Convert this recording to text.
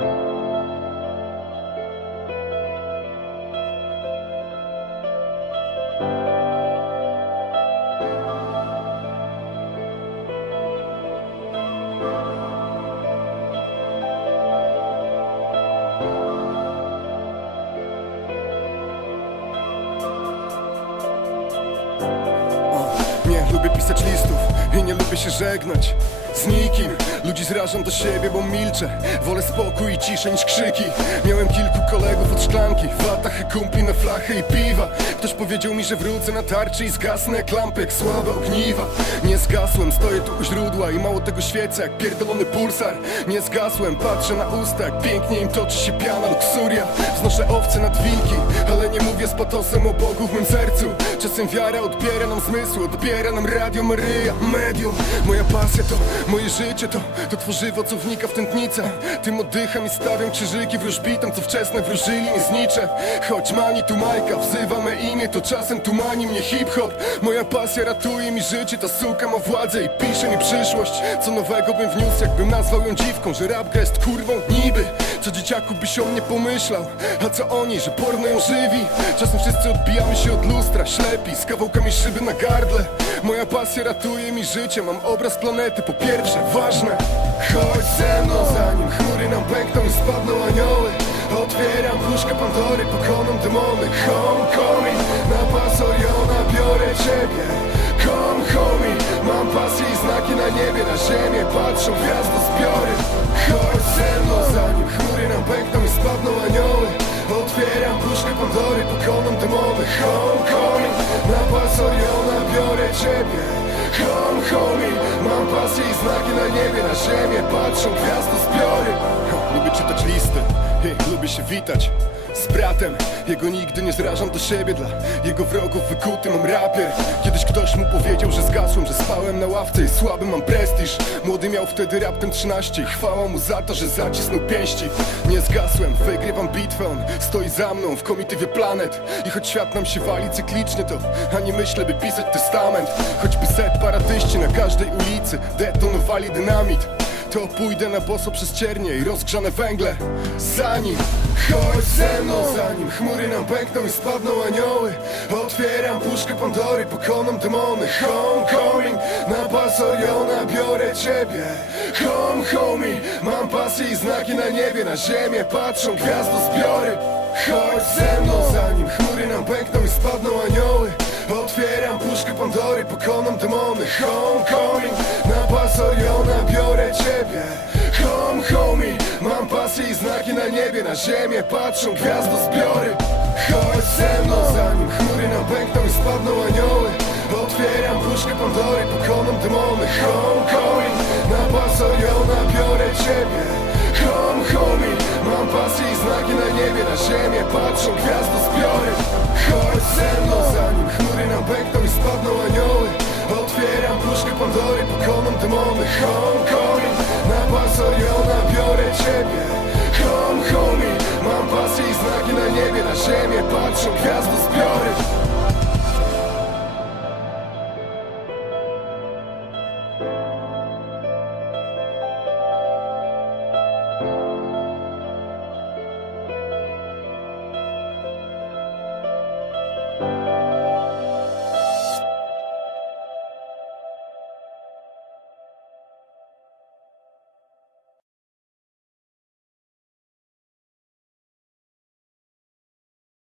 Música Lubię pisać listów i nie lubię się żegnać z nikim. Ludzi zrażam do siebie, bo milczę. Wolę spokój i ciszę niż krzyki. Miałem kilku kolegów od szklanki. W latach kumpli na flachę i piwa. Ktoś powiedział mi, że wrócę na tarczy i zgasnę jak lampy, jak słabe ogniwa. Nie zgasłem, stoję tu u źródła I mało tego świecę jak pierdolony pulsar. Nie zgasłem, patrzę na usta Jak pięknie im toczy się piana luksuria Wznoszę owce nad wilki Ale nie mówię z patosem o Bogu w mym sercu. Czasem wiara odbiera nam zmysły Odbiera nam radio Maryja, medium. Moja pasja to moje życie To, to tworzywo co wnika w tętnicę. Tym oddycham i stawiam krzyżyki Wróżbitam co wczesne wróżyli mi znicze. Choć mani tu Majka, wzywa me imię To czasem tumani mnie hip-hop. Moja pasja ratuje mi życie Ta suka ma władzę i pisze mi przyszłość. Co nowego bym wniósł jakbym nazwał ją dziwką Że rap jest kurwą niby. Co dzieciaku byś o mnie pomyślał A co oni, że porno ją żywi? Czasem wszyscy odbijamy się od lustra Ślepi, z kawałkami szyby na gardle. Moja pasja ratuje mi życie Mam obraz planety, po pierwsze, ważne. Chodź ze mną, zanim chmury nam pękną i spadną anioły. Otwieram puszkę Pandory, pokonam demony. Homecoming, Homecoming, na pas Oriona biorę ciebie Home homie, mam pasję i znaki na niebie Na ziemię. Patrzą gwiazdozbiory Ha, Lubię czytać listy i lubię się witać z bratem. Jego nigdy nie zrażam do siebie. Dla jego wrogów wykuty mam rapier. Kiedyś ktoś mu powiedział, że zgasłem Że spałem na ławce i słaby mam prestiż. Młody miał wtedy raptem 13 i Chwała mu za to, że zacisnął pięści. Nie zgasłem, wygrywam bitwę On stoi za mną w komitywie planet. I choć świat nam się wali cyklicznie To ani myślę, by pisać testament. Choćby separatyści na każdej ulicy Detonowali dynamit to pójdę na boso przez ciernie i rozgrzane węgle. Zanim chodź ze mną. Zanim chmury nam pękną i spadną anioły Otwieram puszkę Pandory, pokonam demony. Homecoming, na pas biorę ciebie. Home homie, mam pasję i znaki na niebie. Na ziemię patrzą gwiazdozbiory Chodź ze mną. Zanim chmury nam pękną i spadną anioły Otwieram puszkę Pandory, pokonam demony. Homecoming, niebie Na ziemię patrzą gwiazdozbiory. Chodź ze mną, zanim chmury nam pękną i spadną anioły. Otwieram puszkę Pandory, pokonam demony. Homecoming, na pas Oriona biorę ciebie. Home mam pasję i znaki na niebie Na ziemię patrzą gwiazdozbiory. Chodź ze mną, zanim chmury nam pękną i spadną anioły. Otwieram puszkę Pandory, pokonam demony. Homecoming, niebie na ziemię patrzą gwiazdozbiory zbiory.